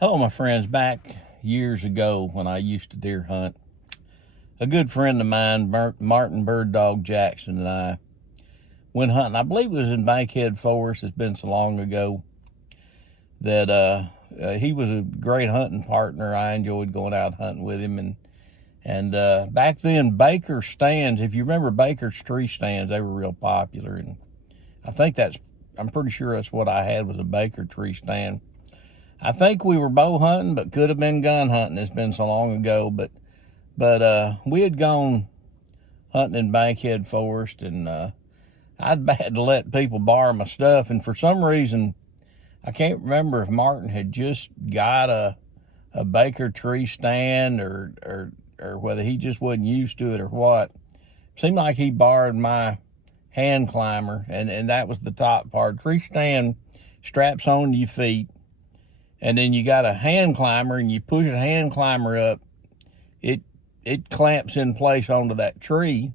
Hello, my friends. Back years ago when I used to deer hunt, a good friend of mine, Martin Bird Dog Jackson, and I went hunting. I believe it was in Bankhead Forest. It's been so long ago that he was a great hunting partner. I enjoyed going out hunting with him. And back then, Baker stands, if you remember Baker's tree stands, they were real popular. And I'm pretty sure that's what I had, was a Baker tree stand. I think we were bow hunting, but could have been gun hunting. It's been so long ago. But we had gone hunting in Bankhead Forest, and I'd had to let people borrow my stuff. And for some reason, I can't remember if Martin had just got a Baker tree stand or whether he just wasn't used to it or what. It seemed like he borrowed my hand climber, and that was the top part. Tree stand straps on your feet. And then you got a hand climber, and you push a hand climber up, it clamps in place onto that tree.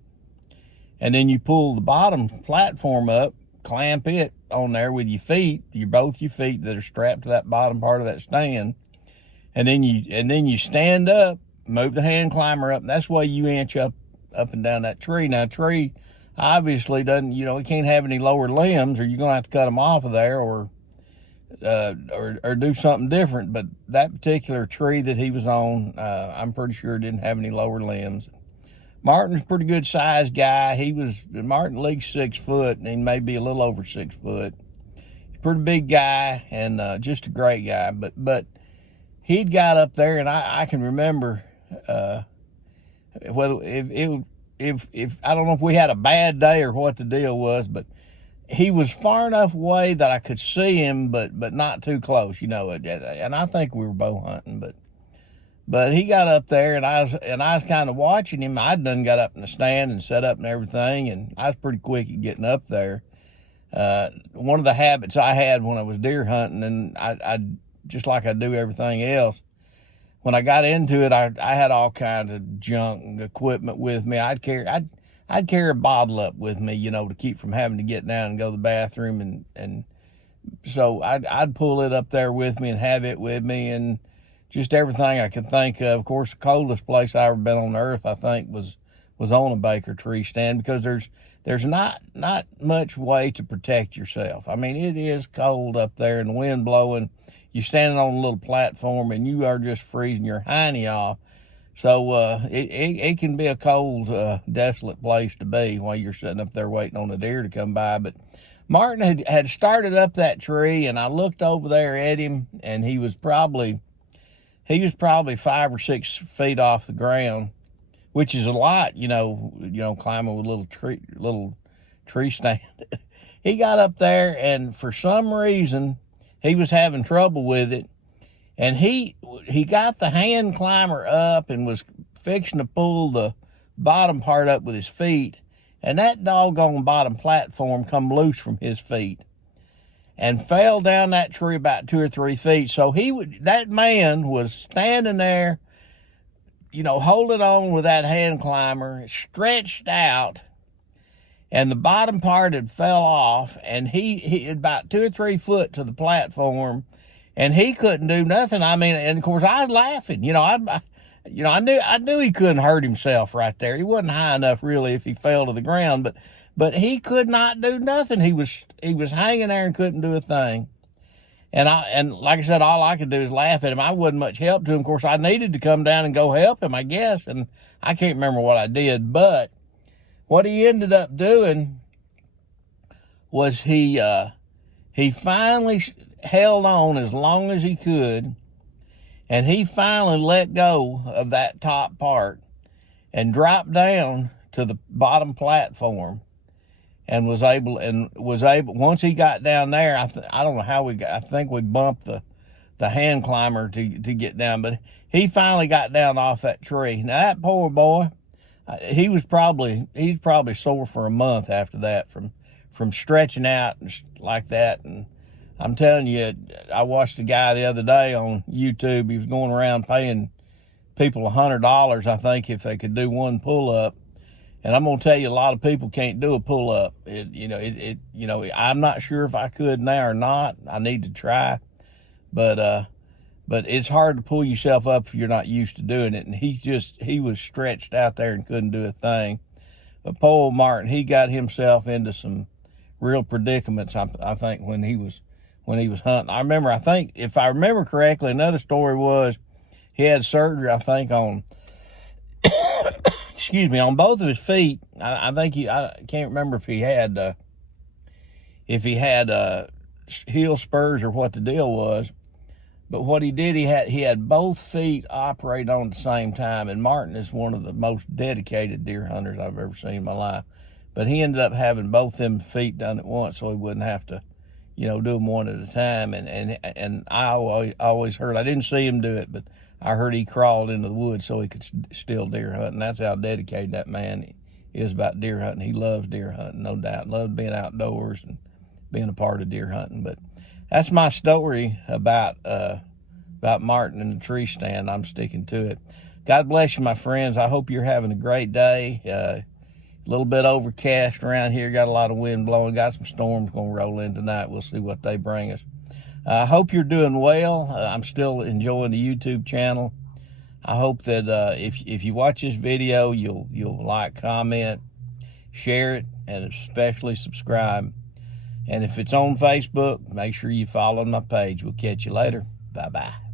And then you pull the bottom platform up, clamp it on there with your feet, both your feet that are strapped to that bottom part of that stand. And then you stand up, move the hand climber up, and that's the way you inch up and down that tree. Now, a tree obviously doesn't, it can't have any lower limbs, or you're going to have to cut them off of there, or do something different. But that particular tree that he was on, I'm pretty sure didn't have any lower limbs. Martin's a pretty good sized guy. Martin at least 6 foot, and he may be a little over 6 foot. He's a pretty big guy, and just a great guy. But he'd got up there, and I can remember whether if I don't know if we had a bad day or what the deal was, but he was far enough away that I could see him, but not too close, and I think we were bow hunting, but he got up there, and I was kind of watching him. I'd done got up in the stand and set up and everything, and I was pretty quick at getting up there. One of the habits I had when I was deer hunting, and I just like I do everything else, when I got into it, I had all kinds of junk and equipment with me. I'd carry a bottle up with me, to keep from having to get down and go to the bathroom. And so I'd pull it up there with me and have it with me, and just everything I could think of. Of course, the coldest place I ever been on earth, I think, was on a Baker tree stand, because there's not much way to protect yourself. I mean, it is cold up there and the wind blowing. You're standing on a little platform and you are just freezing your hiney off. So it can be a cold, desolate place to be while you're sitting up there waiting on a deer to come by. But Martin had started up that tree, and I looked over there at him, and he was probably 5 or 6 feet off the ground, which is a lot, climbing with a little tree stand. He got up there, and for some reason he was having trouble with it. And he got the hand climber up and was fixing to pull the bottom part up with his feet. And that doggone bottom platform come loose from his feet and fell down that tree about 2 or 3 feet. So that man was standing there, holding on with that hand climber, stretched out, and the bottom part had fell off, and he had about 2 or 3 foot to the platform. And he couldn't do nothing. I mean, and of course I was laughing. I knew he couldn't hurt himself right there. He wasn't high enough really if he fell to the ground, but he could not do nothing. He was hanging there and couldn't do a thing. And like I said, all I could do is laugh at him. I wasn't much help to him. Of course, I needed to come down and go help him, I guess. And I can't remember what I did, but what he ended up doing was he finally held on as long as he could, and he finally let go of that top part and dropped down to the bottom platform, and was able once he got down there, I don't know how I think we bumped the hand climber to get down, but he finally got down off that tree. Now that poor boy, he's probably sore for a month after that from stretching out and like that. And I'm telling you, I watched a guy the other day on YouTube. He was going around paying people $100, I think, if they could do one pull-up. And I'm going to tell you, a lot of people can't do a pull-up. I'm not sure if I could now or not. I need to try. But But it's hard to pull yourself up if you're not used to doing it. And he was stretched out there and couldn't do a thing. But poor old Martin, he got himself into some real predicaments, I think, when he was hunting. I think, if I remember correctly, another story was he had surgery, I think, on, excuse me, on both of his feet. I think I can't remember if he had heel spurs or what the deal was. But what he did, he had both feet operate on at the same time. And Martin is one of the most dedicated deer hunters I've ever seen in my life. But he ended up having both them feet done at once, so he wouldn't have to, do them one at a time. And I always heard, I didn't see him do it, but I heard he crawled into the woods so he could still deer hunt. And that's how dedicated that man is about deer hunting. He loves deer hunting, no doubt. Loves being outdoors and being a part of deer hunting. But that's my story about Martin and the tree stand. I'm sticking to it. God bless you, my friends. I hope you're having a great day. A little bit overcast around here. Got a lot of wind blowing. Got some storms going to roll in tonight. We'll see what they bring us. I hope you're doing well. I'm still enjoying the YouTube channel. I hope that if you watch this video, you'll like, comment, share it, and especially subscribe. And if it's on Facebook, make sure you follow my page. We'll catch you later. Bye-bye.